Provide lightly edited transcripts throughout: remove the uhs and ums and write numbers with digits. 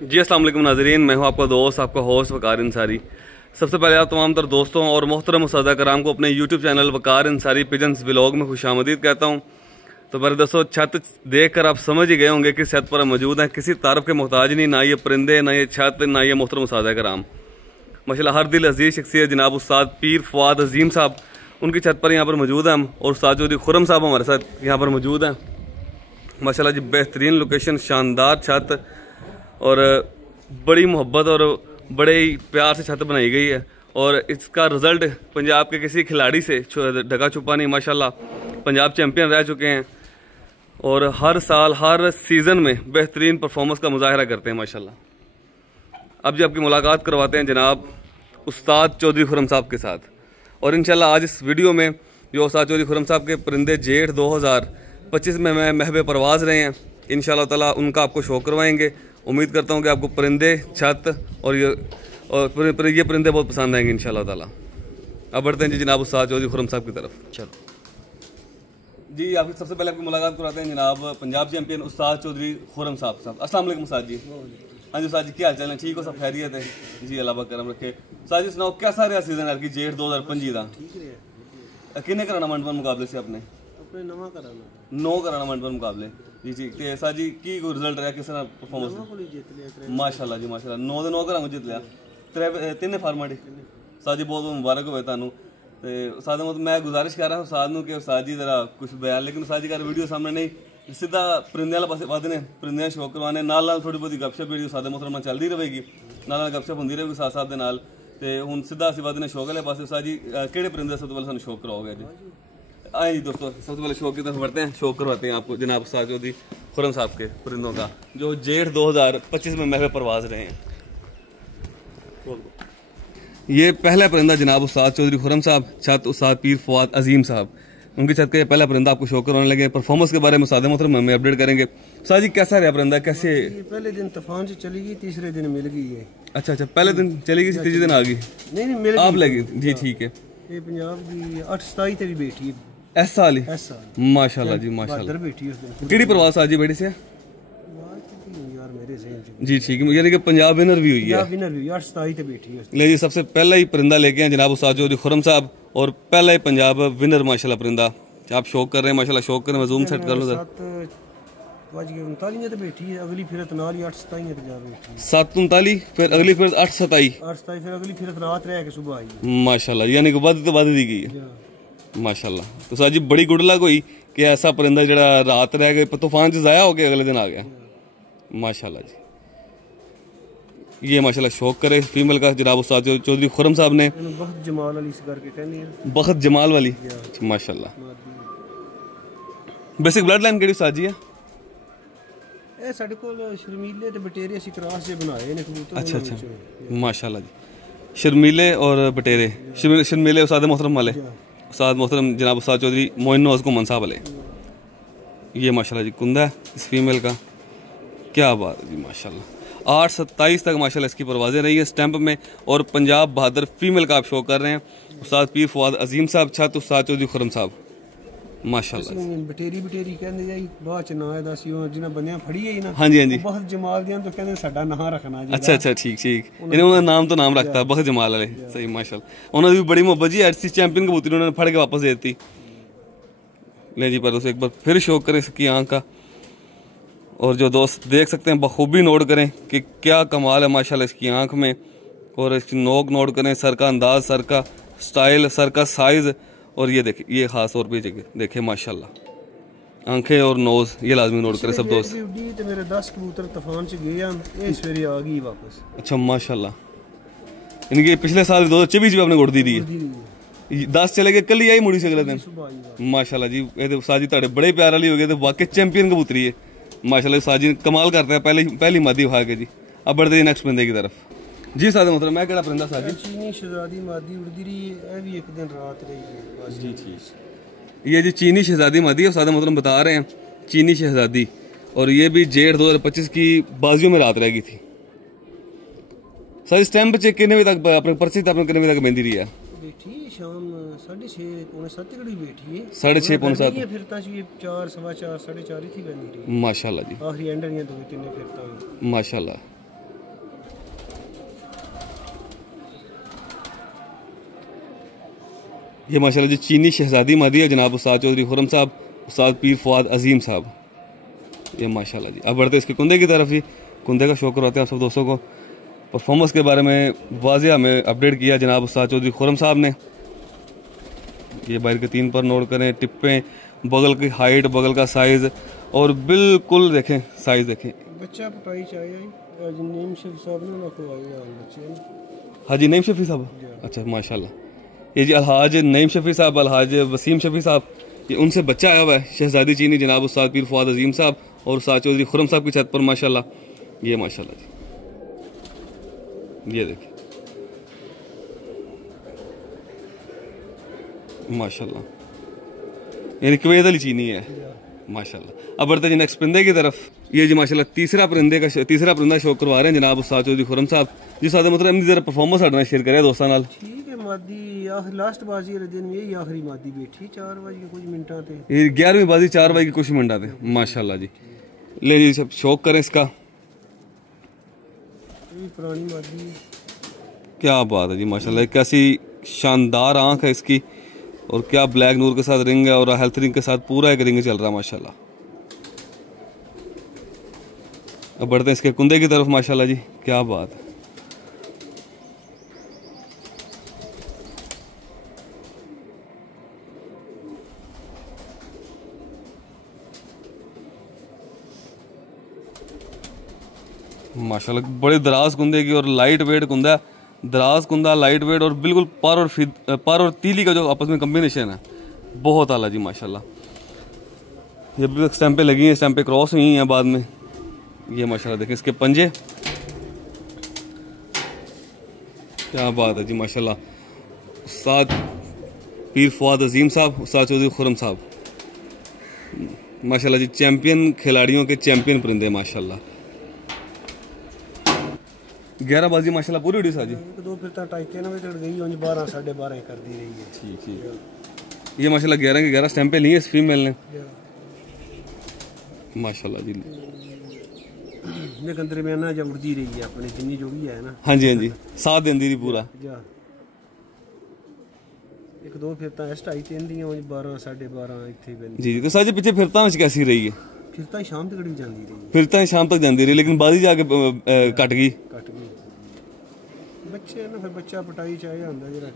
जी अस्सलाम वालेकुम नाज़रीन, मैं हूं आपका दोस्त, आपका होस्ट वकार अंसारी। सबसे पहले आप तमाम तर दोस्तों और मोहतरम उस्तादा कराम को अपने यूट्यूब चैनल वकार अंसारी पिजन्स व्लॉग में खुशामदीद कहता हूं। तो मेरे दोस्तों, छत देख कर आप समझ ही गए होंगे कि छत पर मौजूद हैं, किसी तारफ़ के मोहताज नहीं, ना ये परिंदे, ना ये छत, ना ये मोहतरम उस्तादा कराम। माशाल्लाह हर दिल अजीज़ शख्सियत जनाब उस्ताद पीर फवाद अजीम साहब, उनकी छत पर यहाँ पर मौजूद हैं हम, और उस्ताद चौधरी खुर्रम साहब हमारे साथ यहाँ पर मौजूद हैं। माशाल्लाह जी बेहतरीन लोकेशन, शानदार छत और बड़ी मोहब्बत और बड़े ही प्यार से छत बनाई गई है। और इसका रिज़ल्ट पंजाब के किसी खिलाड़ी से ढका छुपा नहीं। माशाल्लाह पंजाब चैम्पियन रह चुके हैं और हर साल हर सीज़न में बेहतरीन परफॉर्मेंस का मुजाहरा करते हैं माशाल्लाह। अब जी आपकी मुलाकात करवाते हैं जनाब उस्ताद चौधरी खुर्रम साहब के साथ। और इंशाल्लाह आज इस वीडियो में जो उस्ताद चौधरी खुर्रम साहब के परिंदे जेठ 2025 में महबे परवाज़ रहे हैं, इंशाल्लाह ताला उनका आपको शो करवाएंगे। उम्मीद करता हूँ कि आपको परिंदे, छत और ये परिंदे बहुत पसंद आएंगे इंशाल्लाह ताला। अब बढ़ते हैं जी जनाब उस्ताद चौधरी खुर्रम साहब की तरफ। चलो जी, आपकी सबसे पहले आपकी मुलाकात कराते हैं जनाब पंजाब चैम्पियन उस्ताद चौधरी खुर्रम साहब। अस्सलाम वालेकुम उस्ताद जी। हाँ जी उस्ताद जी, क्या हाल चाल है? ठीक हो, सब खैरियत है जी? अल्लाह करम रखे। उस्ताद जी सुनाओ, कैसा रहा सीजन यार की जेठ 2025 का? किन्ने कराना मंडपन मुकाबले से अपने नौ कराना मंडपन मुकाबले जी ठीक। तो ऐसा जी की कोई रिजल्ट रहा, किस तरह परफॉर्मेंस? माशाल्लाह जी माशाल्लाह, 9 ਦੇ 9 ਘਰਾਂ ਜਿੱਤ ਲਿਆ। ਤਿੰਨੇ ਫਾਰਮੈਟ उस्ताद जी बहुत मुबारक हो ਤੁਹਾਨੂੰ। ਤੇ उस्ताद मैं गुजारिश कर रहा उस्ताद ਨੂੰ कि उस्ताद जी जरा कुछ बयान, लेकिन उस्ताद जी का वीडियो सामने नहीं, सीधा परिंदे वाला पासे वधने, परिंदे शो करवाने नाल नाल थोड़ी बहुत गपशप वीडियो उस्ताद मोहतरम ਨਾਲ ਚੱਲਦੀ ਰਹੇਗੀ, ਨਾਲ ਨਾਲ गपशप ਹੁੰਦੀ ਰਹੇਗੀ साथ साथ ਦੇ ਨਾਲ। ਤੇ ਹੁਣ ਸਿੱਧਾ ਅਸੀਂ ਵਧਨੇ ਸ਼ੌਕ ਵਾਲੇ ਪਾਸੇ। उस्ताद जी ਕਿਹੜੇ परिंदे सब तो पहले ਸਾਨੂੰ शौक कराओगे जी? आए जी दोस्तों, सबसे पहले शौक की तरफ बढ़ते हैं, शौक करवाते हैं आपको जनाब उस्ताद चौधरी खुर्रम साहब के परिंदों का जो जेठ 2025 में महवे परवाज़ रहे हैं। ये पहला परिंदा जनाब उस्ताद चौधरी खुर्रम साहब, छत उस्ताद पीर फवाद अजीम साहब, उनकी छत का ये पहला परिंदा आपको शो करवाने लगे। परफॉर्मेंस के बारे में उस्ताद मोहतरम हमें अपडेट करेंगे। उस्ताद जी कैसा रहा परिंदा, कैसे? पहले दिन तूफान से चली गई, तीसरे दिन मिल गई है। अच्छा अच्छा, पहले दिन चली गई, तीसरे दिन आ गई? नहीं मिल आप लगी जी, ठीक है। ये पंजाब की 8-27 तेरी बेटी है, ऐसा वाली? माशाल्लाह जी माशाल्लाह। बेटी उस दिन किहड़ी परवाज़ आज जी बेटी से? यार मेरे से जी ठीक है, यानी कि पंजाब विनर भी हुई है। विनर भी 8-27 ते बेटी है। ले जी सबसे पहला ही परिंदा लेके हैं जनाब उस्ताद चौधरी खुर्रम साहब, और पहला ही पंजाब विनर माशाल्लाह परिंदा आप शौक कर रहे हैं माशाल्लाह। शौक करें, जूम सेट कर लो सर। 7:39 ते बेटी है, अगली फिरत नाल ही 8-27 ते जा बेटी 7:39, फिर अगली फिर 8:27, 8-27 फिर अगली फिरत रात रह के सुबह आई माशाल्लाह, यानी कि वध तो वध दी गई है माशाल्लाह। तो उस्ताद जी बड़ी गुड लक हुई कि ऐसा परिंदा जड़ा रात रह गए तूफान से ज़ाया हो गया, अगले दिन आ गया माशाल्लाह जी। ये माशाल्लाह शौक करे फीमेल का जनाब उस्ताद चौधरी खुर्रम साहब ने। बहुत जमाल वाली इस करके कहनी है, बहुत जमाल वाली माशाल्लाह। बेसिक ब्लड लाइन केड़ी उस्ताद जी है? ਇਹ ਸਾਡੇ ਕੋਲ ਸ਼ਰਮੀਲੇ ਤੇ ਬਟੇਰੇ ਅਸੀਂ ਕ੍ਰਾਸ ਜੇ ਬਣਾਏ ਨੇ ਕਬੂਤਰ। अच्छा अच्छा माशाल्लाह जी। शर्मीले और बटेरे, शर्मीले उस्ताद मोहतरम वाले, उस्ताद मोहतरम जनाब उस्ताद चौधरी मोइन नवाज घुमन साहब वाले। ये माशाल्लाह जी कुंदा है इस फीमेल का, क्या बात है जी माशाल्लाह। 8:27 तक माशाल्लाह इसकी परवाज़ें रही है स्टैंप में, और पंजाब बहादुर फीमेल का आप शो कर रहे हैं उस्ताद पीर फवाद अजीम साहब, छत उस्ताद चौधरी खुर्रम साहब माशाल्लाह। ਬਟੇਰੀ ਕਹਿੰਦੇ ਜਾਈ ਬਾਅਦ ਚ ਨਾਂ ਇਹਦਾ ਸੀ, ਉਹ ਜਿਹਨਾਂ ਬੰਦਿਆਂ ਫੜੀ ਹੈ ਨਾ। हाँ जी हाँ जी, बहुत जमाल दिया तो कहते साडा नाम रखना जी। अच्छा अच्छा ठीक ठीक, इन्होंने नाम तो नाम रखता बहुत जमाल वाले, सही माशाल्लाह। उन्होंने भी बड़ी मोहब्बत जी, एचसी चैंपियन कबूतरी उन्होंने फड़ के वापस दे दी। ले जी पर उसे एक बार फिर शौक करें इसकी आँख का, और जो दोस्त देख सकते हैं बखूबी नोट करें कि क्या कमाल है माशाल्लाह इसकी आँख में, और इसकी नोक नोट करें, सर का अंदाज, सर का स्टाइल, सर का साइज़, और ये देखें, ये खास तौर पे देखें माशाल्लाह आंखें और नोज, ये लाजमी नोट करें सब दोस्त। मेरे 10 कबूतर तूफान से गए हैं, ये सवेरे आ गई वापस। अच्छा माशाल्लाह, इनके पिछले साल 2024 में आपने गुड़ दी है, 10 चले गए, कल ही आई मुड़ी से अगले दिन माशाल्लाह जी। ये उस्ताद जी ताड़े बड़े प्यार वाली हो गए, तो वाकई चैंपियन कबूतरी है माशाल्लाह। उस्ताद जी कमाल करते हैं, पहली मादी उठा के जी। अब बढ़ते हैं नेक्स्ट परिंदे की तरफ जी। उस्ताद मोहतरम मैं केड़ा परिंदा उस्ताद जी? चीनी शहजादी मादी उड़दी रही है, ये भी एक दिन रात रही है जी ठीक। ये जी चीनी शहजादी मादी है, उस्ताद मोहतरम बता रहे हैं चीनी शहजादी, और ये भी जेठ 2025 की बाजियों में रात रह गई थी। सर इस टाइम पे कितने बजे तक अपने पर्ची अपने कितने बजे तक बहती रही है? बेटी शाम 6:30 पौने 7 घड़ी बैठी है, 6:30 पौने 7 फिरता जी 4 सवा 4 4:30 ही बनी रही माशाल्लाह जी। आखिरी एंड नहीं 2-3 फिरता माशाल्लाह। ये माशाल्लाह जी चीनी शहजादी मादी है जनाब उस्ताद चौधरी खुरम साहब, उस्ताद पीर फुआद अजीम साहब। ये माशाल्लाह जी। अब बढ़ते इसके कुंदे की तरफ ही। कुंदे का शौक करवाते हैं आप सब दोस्तों को। परफॉर्मेंस के बारे में वाज़िया हमें अपडेट किया जनाब उस्ताद चौधरी खुरम साहब ने। ये बाहर के 3 पर नोट करें, टिप्पें, बगल की हाइट, बगल का साइज़ और बिल्कुल देखें साइज़ देखें। बच्चा पटाई चाहिए आज नीम शफी साहब ने ना को आए बच्चे ने। हाजी नईम शफी साहब, अच्छा माशाल्लाह। ये जी अलहाज नईम शफी साहब, अलहाज वसीम शफी साहब, ये उनसे बच्चा आया हुआ है शहजादी चीनी जनाब उस्ताद पीर फुआद अजीम साहब और उस्ताद चौधरी खुरम साहब की छत पर माशाल्लाह। ये माशाल्लाह जी, ये देखिए माशाल्लाह, यानी कुवैत वाली चीनी है माशाल्लाह। अब बढ़ते जी नेक्स्ट परिंदे की तरफ। ये जी माशाल्लाह तीसरा परिंदा शौक करवा रहे हैं जनाब उस्ताद चौधरी खुरम साहब जी। साथ मतलब इनकी जरा परफॉर्मेंस साढ़े शेयर करें दोस्तों नाल। ठीक है, मादी लास्ट बाजी वाले दिन यही आखिरी मादी बैठी 4 बजे कुछ मिनटां ते। ये 11वीं बाजी 4 बजे कुछ मिनटां ते माशाल्लाह जी। ले जी सब शौक करें इसका। ये पुरानी मादी, क्या बात है जी माशाल्लाह। कैसी शानदार आंख है इसकी और क्या ब्लैक नूर के साथ रिंग है और हेल्थ रिंग के साथ पूरा एक रिंग चल रहा है माशाल्लाह। अब बढ़ते हैं इसके कुंदे की तरफ माशाल्लाह जी। क्या बात है, माशाल्लाह बड़े दराज कुंदे की और लाइट वेट कुंदा, दराज कुंदा, लाइट वेट और बिल्कुल पर और तीली का जो आपस में कम्बिनेशन है बहुत आला जी माशाल्लाह। ये भी स्टैंपें लगी हैं, स्टैंपें क्रॉस हुई हैं बाद में। ये माशाल्लाह देखें इसके पंजे, क्या बात है जी माशाल्लाह। उस्ताद पीर फुआद अजीम साहब, उस्ताद चौधरी खुरम साहब माशाल्लाह जी चैंपियन खिलाड़ियों के चैंपियन परिंदे माशाल्लाह। 11 बाजी माशाल्लाह पूरी उड़ी साजी। 1-2 फिर तक टाइके ना चढ़ गई, 12 12:30 कर दी रही है। ठीक ठीक। ये माशाल्लाह 11 के 11 स्टैंपें ली है इस फीमेल ने माशाल्लाह जी। लेकिन दरमियाना जब उड़ती रही है अपनी जिन्नी जो भी है ना। हाँ जी हाँ जी, साथ देंदी रही पूरा। 1-2 फिर तक 2:30-3 दी 12 12:30 इत्थे बंदी जी। तो साजी पीछे फिरता में कैसी रही है? फिरता ही शाम तक कड़ी जाती रही, फिरता ही शाम तक जाती रही, लेकिन बाजी जाके कट गई। बच्चे ना फिर बच्चा पटाई चाहिए आंदा जरा।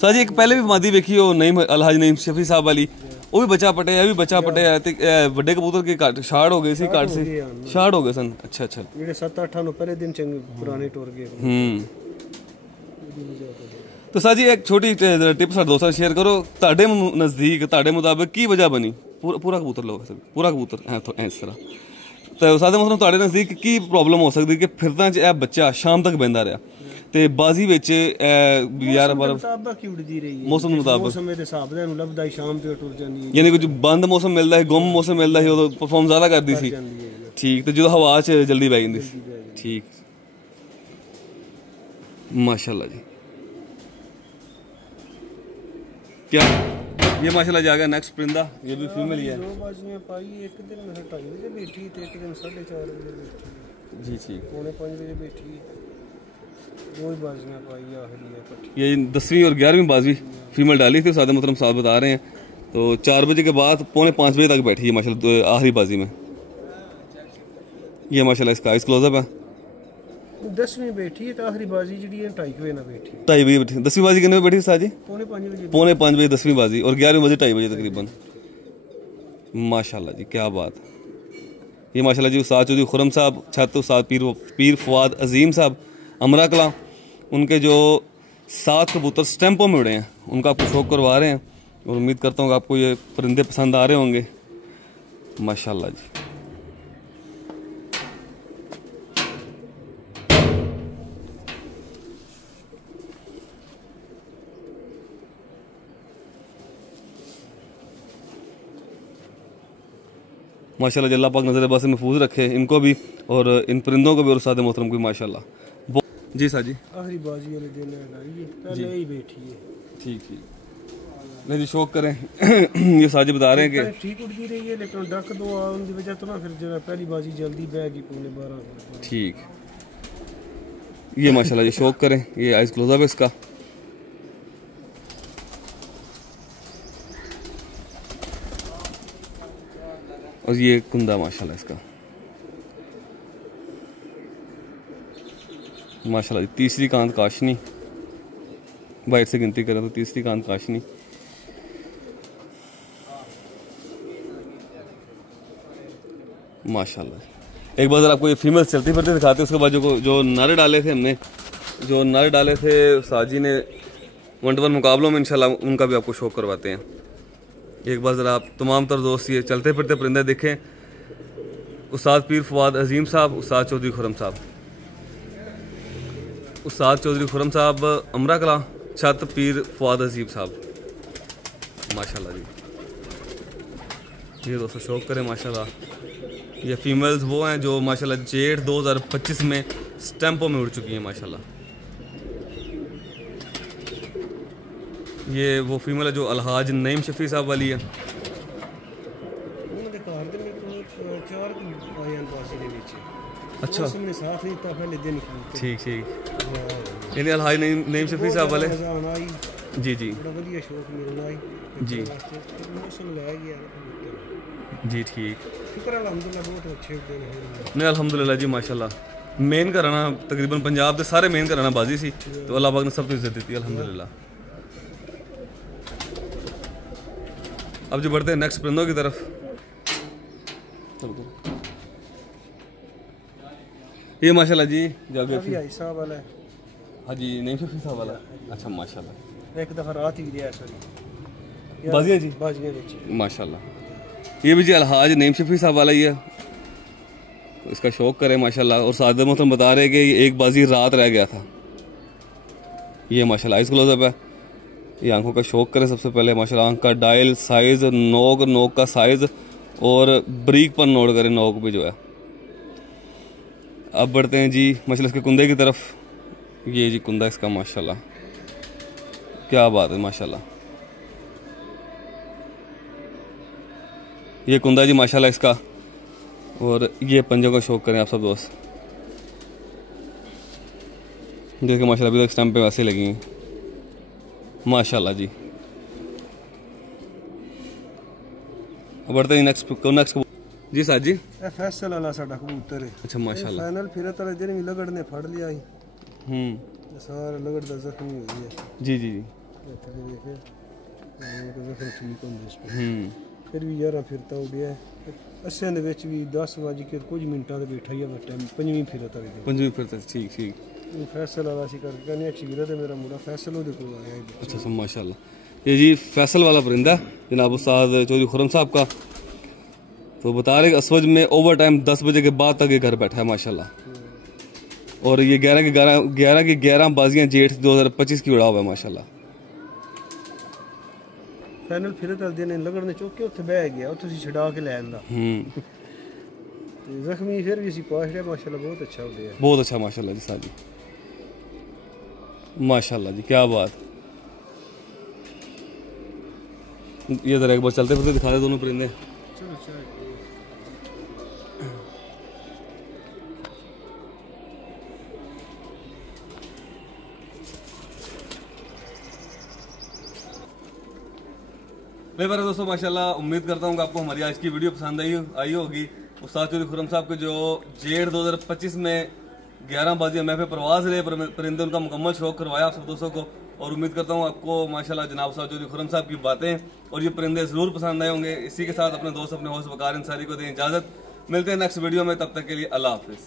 साजी एक पहले भी मादी देखी हो नईम अलहाज नईम शफी साहब वाली, वो भी बच्चा पटे है, भी बच्चा पटे है ते बड़े कबूतर के काट शार्ट हो गए सी, काट से शार्ट हो गए सन। अच्छा अच्छा, जेडे 7-8 नु पहले दिन चंगे पुराने टुर गए। तो साजी एक छोटी टिप साडे दोस्तां शेयर करो, ताडे नजदीक ताडे मुताबिक की वजह बनी पूरा कबूतर लोग पूरा कबूतर इस तरह तो सादे मतलब ताडे नजदीक की प्रॉब्लम हो सकती कि फिरदा च ए बच्चा शाम तक बहंदा रहा ते बाजी विच 11-12 मौसम मुताबिक मौसम दे हिसाब दे लभदा शाम पे टुर जांदी है, यानी कुछ बंद मौसम मिलदा है, गुम मौसम मिलदा है, उदो परफॉर्म ज्यादा करदी सी। ठीक, तो जो हवा च जल्दी बह जांदी सी। ठीक माशाल्लाह जी। क्या ये माशाल्लाह जा गया नेक्स्ट परिंदा, ये भी फीमेल ही है। 2 बाजियां पाई, एक दिन में 2:30 बजे बैठी ते एक दिन 4:30 बजे बैठी जी ठीक, 4:45 बजे बैठी। 2 बाजियां पाई आखिरी है इकट्ठी। ये 10वीं और 11वीं बाजी फीमेल डाली थी, सादे मोहतरम साहब बता रहे हैं। तो 4 बजे के बाद 4:45 बजे तक बैठी है माशाल्लाह आखिरी बाजी में। ये माशाल्लाह इसका आइस क्लोजअप है। 10वीं बैठी है तो आखिरी बाजी जी 2:30 बजे ना बैठी। 2:30 बजे बैठी। 10वीं बाजी कितने बजे बैठी साजी? 4:45 बजे। 4:45 बजे 10वीं बाजी और 11वीं बाजी 2:30 बजे तकरीबन। माशाल्लाह जी क्या बात। ये माशाल्लाह जी उस्ताद चौधरी खुरम साहब, छत उस्ताद पीर फुआद अजीम साहब अमरा कला, उनके जो 7 कबूतर स्टैंपों में उड़े हैं उनका आपको शौक करवा रहे हैं और उम्मीद करता हूँ कि आपको ये परिंदे पसंद आ रहे होंगे माशाल्लाह जी। माशाल्लाह अल्लाह पाक नज़र बस महफूज रखे इनको भी और इन परिंदों को भी और सादे मोहतरम को भी माशाल्लाह। जी साजी आखिरी बाजी वाले दिन है पहले ही बैठी है। ठीक ठीक नहीं जी शौक करें ये साजी बता रहे हैं कि ठीक उड़ती रही है, लेकिन डक 2 आने की वजह तो ना फिर जो पहली बाजी जल्दी बह गई 12:15। ठीक ये माशाल्लाह जी शौक करें। ये आइस क्लोजअप है इसका। और ये कुंदा माशाल्लाह इसका, माशाल्लाह। तीसरी कांत काशनी, बाइट से गिनती करें तो तीसरी कांत काशनी। माशाल्लाह। एक बार जरा आपको ये फीमेल चलती फिरती दिखाते हैं, उसके बाद जो नर डाले थे हमने, जो नर डाले थे साजी ने 1-to-1 मुकाबलों में, इंशाल्लाह उनका भी आपको शो करवाते हैं। एक बार ज़रा आप तमाम तर दोस्त ये चलते फिरते परिंदे देखें। उस्ताद पीर फवाद अजीम साहब, उस्ताद चौधरी खुरम साहब, उस्ताद चौधरी खुरम साहब अमरा कला, छत पीर फवाद अजीम साहब, माशाल्लाह जी। ये दोस्तों शौक करें माशाल्लाह। ये फीमेल्स वो हैं जो माशाल्लाह जेठ 2025 में स्टैंपों में उड़ चुकी हैं माशाल्लाह। ये वो फीमेल है जो अलहाज नईम शफी साहब वाली है। अच्छा ठीक ठीक, यानी अलहाज नईम शफी साहब वाले। जी जी जी जी ठीक। नहीं अल्हम्दुलिल्लाह जी माशाल्लाह। मेन कराना तकरीबन पंजाब के सारे मेन कराना बाजी सी, तो अल्लाह पाक ने सब इज्जत दी थी अल्हम्दुलिल्लाह। अब जो बढ़ते हैं नेक्स्ट परिंदों की तरफ। ये माशाल्लाह जी जागेफी साहब वाला है। हाँ जी नईम शफी साहब वाला। अच्छा माशाल्लाह। एक दफा रात ही गया सॉरी बाजिया जी, बाजिया माशाल्लाह। ये भी जी अलहाज नईम शफी साहब वाला ही है, तो इसका शौक करें माशाल्लाह। और सादर मोहतरम बता रहे कि ये एक बाजी रात रह गया था। ये माशाल्लाह आइस क्लोजअप है। ये आंखों का शौक करें सबसे पहले माशाल्लाह। आंख का डायल साइज, नोक का साइज और ब्रीक पर नोट करें, नोक भी जो है। अब बढ़ते हैं जी माशाल्लाह इसके कुंदे की तरफ। ये जी कुंदा इसका माशाल्लाह, क्या बात है माशाल्लाह। ये कुंदा जी माशाल्लाह इसका। और ये पंजों का शौक करें आप सब दोस्त। देखिए माशाल्लाह अभी तक स्टैंप पे वैसे लगी हैं माशाल्लाह जी। अब बढ़ते हैं नेक्स्ट जी साथ जी। फैसल वाला साडा कबूतर है। अच्छा माशाल्लाह। फाइनल फिर वाले दिन भी लगड़ ने फड़ लिया ही। सारा लगड़ दा जख्मी हो गया। जी जी जी। ठीक होंगे इस पे। फिर भी यार फिरता हो गया अस्सियां दे विच भी 10 बज के कुछ मिनटां ते बैठा ही है टाइम पंजवीं फिरत वाले दिन। पंजवीं फिरत ठीक ठीक। फैसल वाला सी करके कहने अच्छी वीरत है मेरा मुंडा फैसल ओदे कोल आया है। अच्छा सब माशाल्लाह। ये जी फैसल वाला परिंदा जनाब उस्ताद चौधरी खुरम साहब का। तो बता रहे असवज में ओवर टाइम 10 बजे के बाद तक ये घर बैठा है माशाल्लाह। और ये 11 की 11 बाजियां जेठ 2025 की उड़ा हुआ है माशाल्लाह। फाइनल फिर तल दिन लगड़ ने चौक के उत्थे बह गया, उत्थे छड़ा के ले आंदा। जख्मी फिर भी सी पास है माशाल्लाह, बहुत अच्छा हो गया, बहुत अच्छा माशाल्लाह जी साजी, माशाल्लाह जी क्या बात। ये जरा एक बार चलते फिरते दिखा दे दोनों परिंदे। चलो चलो मेरे दोस्तों माशाल्लाह उम्मीद करता हूँ कि आपको हमारी आज की वीडियो पसंद आई होगी। उस्ताद चौधरी खुरम साहब के जो जेठ 2025 में 11 बाजी महफिल परवाज रहे परिंदे उनका मुकम्मल शौक करवाया आप सब दोस्तों को। और उम्मीद करता हूँ आपको माशाल्लाह जनाब उस्ताद चौधरी खुरम साहब की बातें और ये परिंदे ज़रूर पसंद आए होंगे। इसी के साथ अपने दोस्त अपने होस्ट वकार अंसारी को दें इजाज़त। मिलते हैं नेक्स्ट वीडियो में, तब तक के लिए अल्लाह हाफिज़।